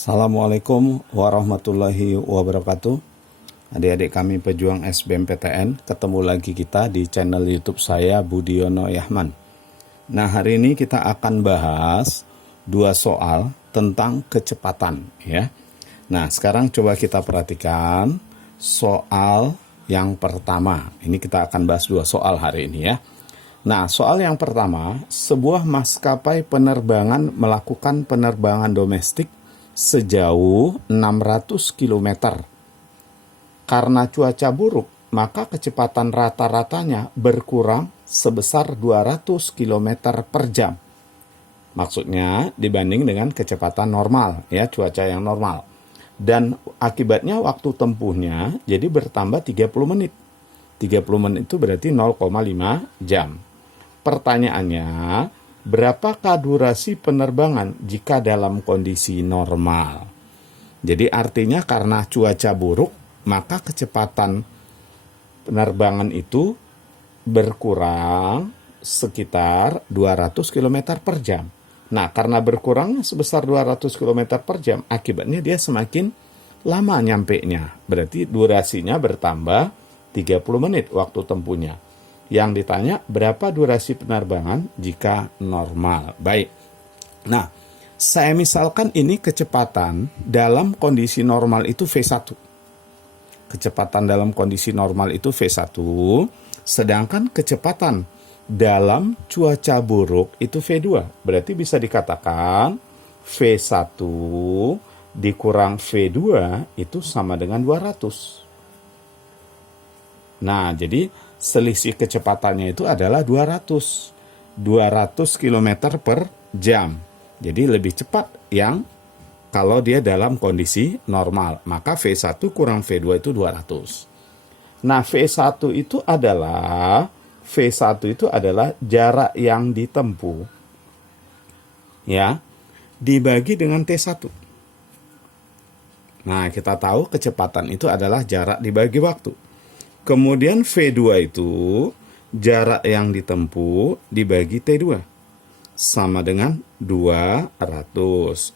Assalamualaikum warahmatullahi wabarakatuh. Adik-adik kami pejuang SBMPTN, ketemu lagi kita di channel YouTube saya Budiono Yahman. Nah, hari ini kita akan bahas dua soal tentang kecepatan ya. Nah, sekarang coba kita perhatikan soal yang pertama. Ini kita akan bahas dua soal hari ini ya. Nah, soal yang pertama, sebuah maskapai penerbangan melakukan penerbangan domestik sejauh 600 km. Karena cuaca buruk, maka kecepatan rata-ratanya berkurang sebesar 200 km per jam. Maksudnya dibanding dengan kecepatan normal, ya, cuaca yang normal. Dan akibatnya waktu tempuhnya jadi bertambah 30 menit. 30 menit itu berarti 0,5 jam. Pertanyaannya, berapakah durasi penerbangan jika dalam kondisi normal? Jadi artinya karena cuaca buruk, maka kecepatan penerbangan itu berkurang sekitar 200 km per jam. Nah, karena berkurangnya sebesar 200 km per jam, akibatnya dia semakin lama nyampenya. Berarti durasinya bertambah 30 menit waktu tempuhnya. Yang ditanya, berapa durasi penerbangan jika normal? Baik. Nah, saya misalkan ini kecepatan dalam kondisi normal itu V1. Kecepatan dalam kondisi normal itu V1, sedangkan kecepatan dalam cuaca buruk itu V2. Berarti bisa dikatakan V1 dikurang V2 itu sama dengan 200. Nah, jadi selisih kecepatannya itu adalah 200 km per jam. Jadi lebih cepat yang kalau dia dalam kondisi normal. Maka V1 kurang V2 itu 200. Nah, V1 itu adalah jarak yang ditempuh ya, dibagi dengan T1. Nah, kita tahu kecepatan itu adalah jarak dibagi waktu. Kemudian V2 itu jarak yang ditempuh dibagi T2 sama dengan 200.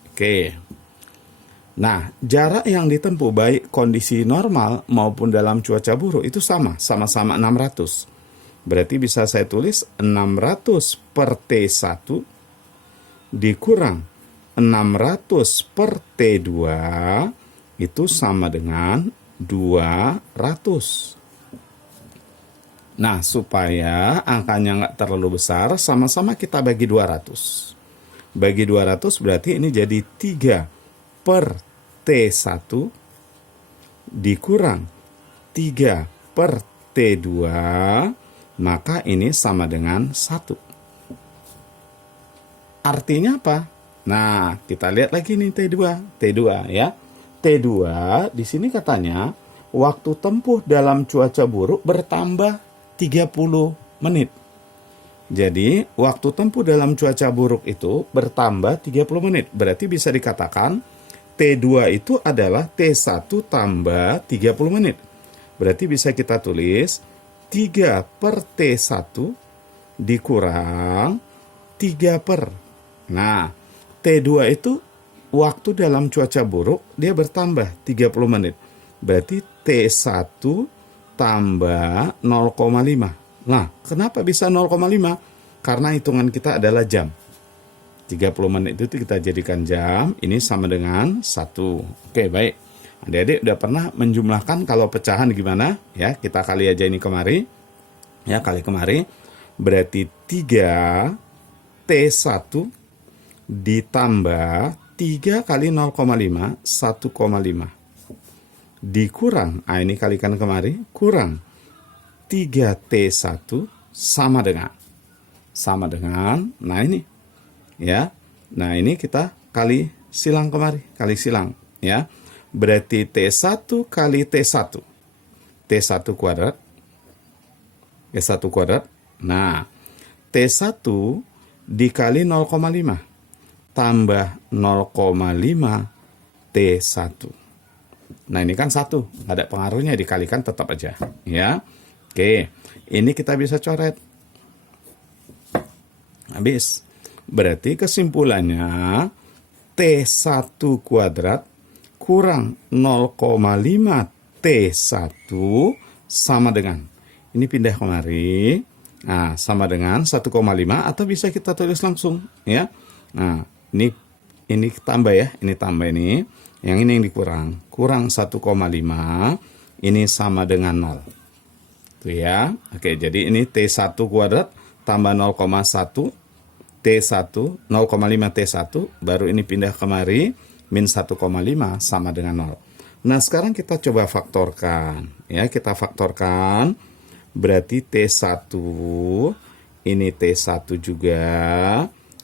Oke. Nah, jarak yang ditempuh baik kondisi normal maupun dalam cuaca buruk itu sama-sama 600. Berarti bisa saya tulis 600 per T1 dikurang 600 per T2 itu sama dengan 200. Nah, supaya angkanya nggak terlalu besar, sama-sama kita bagi 200. Bagi 200 berarti ini jadi 3 per T1 dikurang 3 per T2, maka ini sama dengan 1. Artinya apa? Nah, kita lihat lagi nih T2 ya. T2 di sini katanya waktu tempuh dalam cuaca buruk bertambah 30 menit. Jadi, waktu tempuh dalam cuaca buruk itu bertambah 30 menit. Berarti bisa dikatakan T2 itu adalah T1 tambah 30 menit. Berarti bisa kita tulis 3 per T1 dikurang 3 per. Nah, T2 itu waktu dalam cuaca buruk dia bertambah 30 menit. Berarti T1 tambah 0,5. Nah, kenapa bisa 0,5? Karena hitungan kita adalah jam. 30 menit itu kita jadikan jam, ini sama dengan 1. Oke, baik. Adik-adik udah pernah menjumlahkan kalau pecahan gimana? Ya, kita kali aja ini kemari. Ya, kali kemari. Berarti 3 T1 ditambah 3 kali 0,5, 1,5. Dikurang, ini kalikan kemari, kurang 3T1 sama dengan, nah ini ya, nah ini kita kali silang kemari, kali silang ya, berarti T1 kali T1 kuadrat, T1 kuadrat, nah T1 dikali 0,5 tambah 0,5 T1. Nah, ini kan 1, nggak ada pengaruhnya, dikalikan tetap aja ya. Oke, ini kita bisa coret. Habis. Berarti kesimpulannya T1 kuadrat kurang 0,5 T1 sama dengan, ini pindah kemari, nah sama dengan 1,5 atau bisa kita tulis langsung ya. Nah ini tambah ya, ini tambah ini, yang ini yang dikurang, kurang 1,5, ini sama dengan 0 tuh ya. Oke, jadi ini T1 kuadrat tambah 0,1 T1, 0,5 T1, baru ini pindah kemari, min 1,5 sama dengan 0. Nah, sekarang kita coba faktorkan. Ya, kita faktorkan, berarti T1, ini T1 juga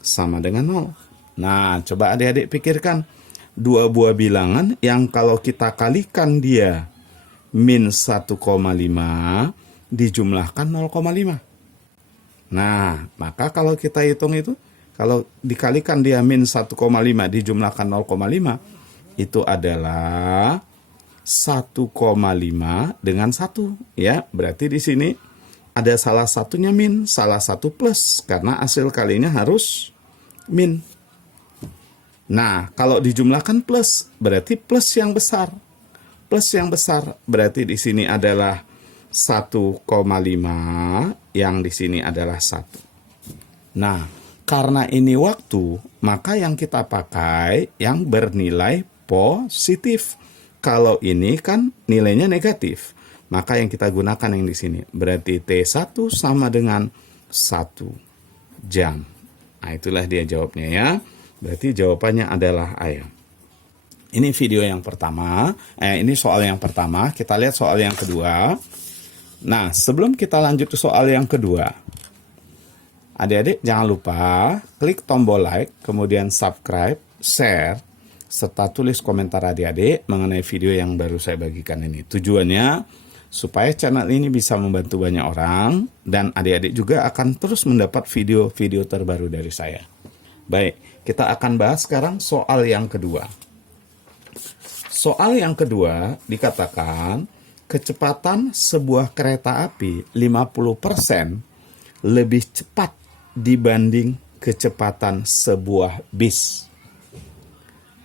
sama dengan 0. Nah, coba adik-adik pikirkan, dua buah bilangan yang kalau kita kalikan dia min 1,5, dijumlahkan 0,5. Nah, maka kalau kita hitung itu, kalau dikalikan dia min 1,5 dijumlahkan 0,5, itu adalah 1,5 dengan 1. Ya, berarti di sini ada salah satunya min, salah satu plus, karena hasil kalinya harus min. Nah, kalau dijumlahkan plus, berarti plus yang besar. Plus yang besar, berarti di sini adalah 1,5, yang di sini adalah 1. Nah, karena ini waktu, maka yang kita pakai yang bernilai positif. Kalau ini kan nilainya negatif, maka yang kita gunakan yang di sini. Berarti T1 sama dengan 1 jam. Nah, itulah dia jawabnya ya. Berarti jawabannya adalah A. Ini video yang pertama, ini soal yang pertama. Kita lihat soal yang kedua. Nah, sebelum kita lanjut ke soal yang kedua, adik-adik jangan lupa klik tombol like, kemudian subscribe, share, serta tulis komentar adik-adik mengenai video yang baru saya bagikan ini. Tujuannya supaya channel ini bisa membantu banyak orang, dan adik-adik juga akan terus mendapat video-video terbaru dari saya. Baik, kita akan bahas sekarang soal yang kedua. Soal yang kedua dikatakan, kecepatan sebuah kereta api 50% lebih cepat dibanding kecepatan sebuah bis.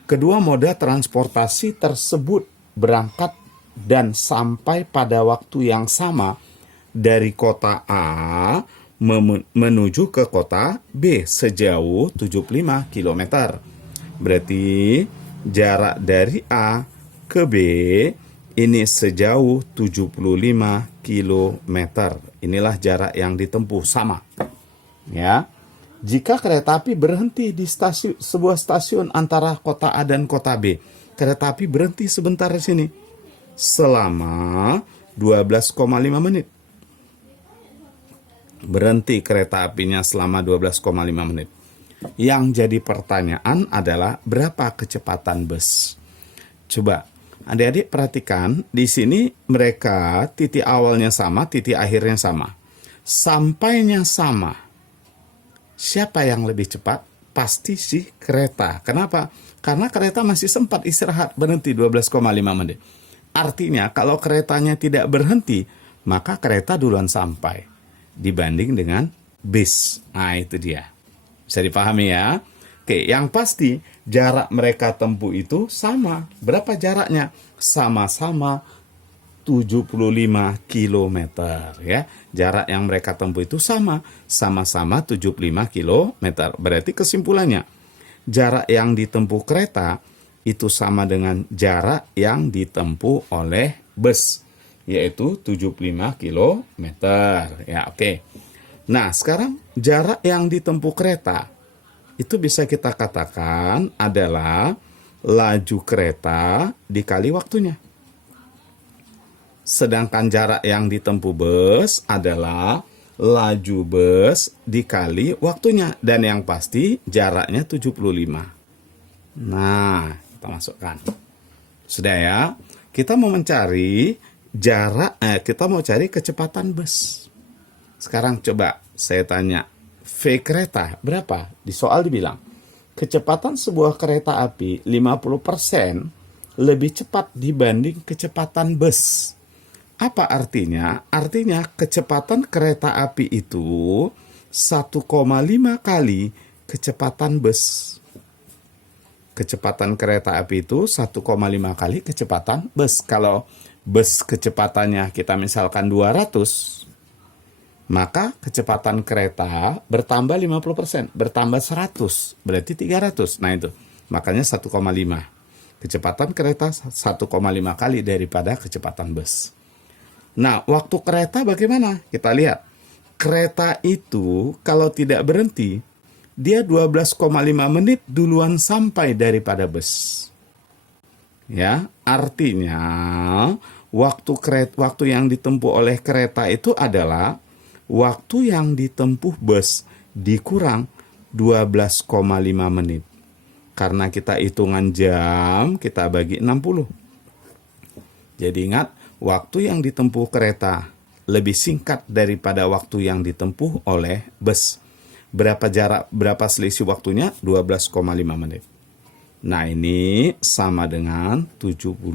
Kedua moda transportasi tersebut berangkat dan sampai pada waktu yang sama dari kota A menuju ke kota B sejauh 75 km. Berarti jarak dari A ke B ini sejauh 75 km. Inilah jarak yang ditempuh, sama. Ya. Jika kereta api berhenti di sebuah stasiun antara kota A dan kota B, kereta api berhenti sebentar di sini selama 12,5 menit. Berhenti kereta apinya selama 12,5 menit. Yang jadi pertanyaan adalah berapa kecepatan bus? Coba adik-adik perhatikan, di sini mereka titik awalnya sama, titik akhirnya sama. Sampainya sama. Siapa yang lebih cepat? Pasti sih kereta. Kenapa? Karena kereta masih sempat istirahat, berhenti 12,5 menit. Artinya kalau keretanya tidak berhenti, maka kereta duluan sampai dibanding dengan bis. Nah, itu dia. Bisa dipahami ya? Oke, yang pasti jarak mereka tempuh itu sama. Berapa jaraknya? Sama-sama 75 km ya. Jarak yang mereka tempuh itu sama-sama 75 km. Berarti kesimpulannya, jarak yang ditempuh kereta itu sama dengan jarak yang ditempuh oleh bus, yaitu 75 km ya. Oke. Nah, sekarang jarak yang ditempuh kereta itu bisa kita katakan adalah laju kereta dikali waktunya. Sedangkan jarak yang ditempuh bus adalah laju bus dikali waktunya. Dan yang pasti jaraknya 75. Nah, kita masukkan. Sudah ya? Kita mau mencari jarak, kita mau cari kecepatan bus. Sekarang coba saya tanya, V kereta berapa? Di soal dibilang, kecepatan sebuah kereta api 50% lebih cepat dibanding kecepatan bus. Apa artinya? Artinya kecepatan kereta api itu 1,5 kali kecepatan bus. Kecepatan kereta api itu 1,5 kali kecepatan bus. Kalau bus kecepatannya kita misalkan 200, maka kecepatan kereta bertambah 50%, bertambah 100, berarti 300. Nah itu, makanya 1,5. Kecepatan kereta 1,5 kali daripada kecepatan bus. Nah, waktu kereta bagaimana? Kita lihat. Kereta itu kalau tidak berhenti, dia 12,5 menit duluan sampai daripada bus. Ya, artinya waktu yang ditempuh oleh kereta itu adalah waktu yang ditempuh bus dikurang 12,5 menit. Karena kita hitungan jam, kita bagi 60. Jadi ingat, waktu yang ditempuh kereta lebih singkat daripada waktu yang ditempuh oleh bus. Berapa selisih waktunya? 12,5 menit. Nah, ini sama dengan 75.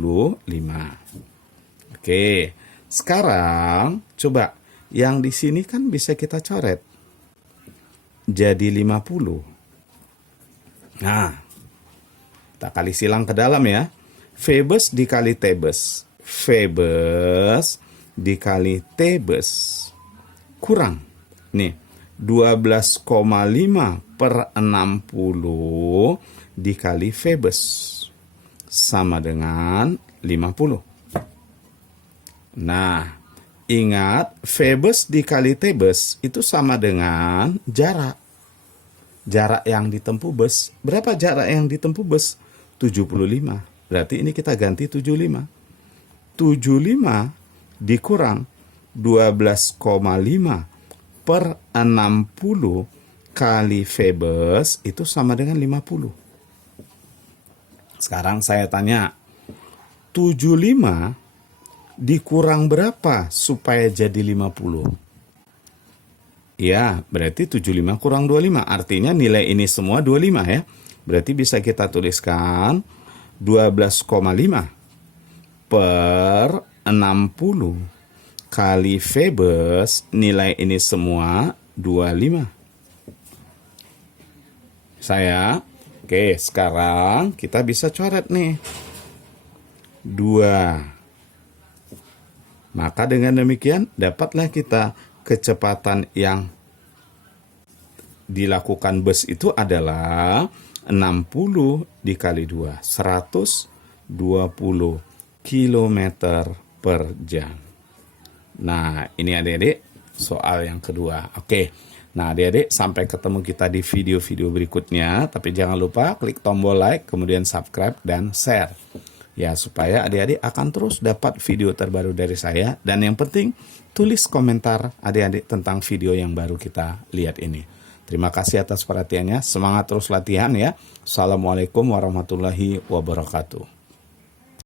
Oke, sekarang coba yang di sini kan bisa kita coret. Jadi 50. Nah, kita kali silang ke dalam ya. V-bus dikali T-bus. V-bus dikali T-bus. Kurang. Nih, 12,5 per 60 dikali V-bus. Sama dengan 50. Nah, ingat V-bus dikali T-bus itu sama dengan jarak. Jarak yang ditempuh bus. Berapa jarak yang ditempuh bus? 75. Berarti ini kita ganti 75. 75 dikurang 12,5 per 60 kali V-bus itu sama dengan 50. Sekarang saya tanya, 75 dikurang berapa supaya jadi 50? Ya, berarti 75 kurang 25. Artinya nilai ini semua 25 ya. Berarti bisa kita tuliskan 12,5 per 60 kali V-bus, nilai ini semua 25. Oke, sekarang kita bisa coret nih. 2. Maka dengan demikian dapatlah kita kecepatan yang dilakukan bus itu adalah 60 dikali 2, 120 km per jam. Nah, ini adik-adik soal yang kedua. Oke, nah adik-adik sampai ketemu kita di video-video berikutnya. Tapi jangan lupa klik tombol like, kemudian subscribe dan share. Ya, supaya adik-adik akan terus dapat video terbaru dari saya. Dan yang penting, tulis komentar adik-adik tentang video yang baru kita lihat ini. Terima kasih atas perhatiannya. Semangat terus latihan ya. Assalamualaikum warahmatullahi wabarakatuh.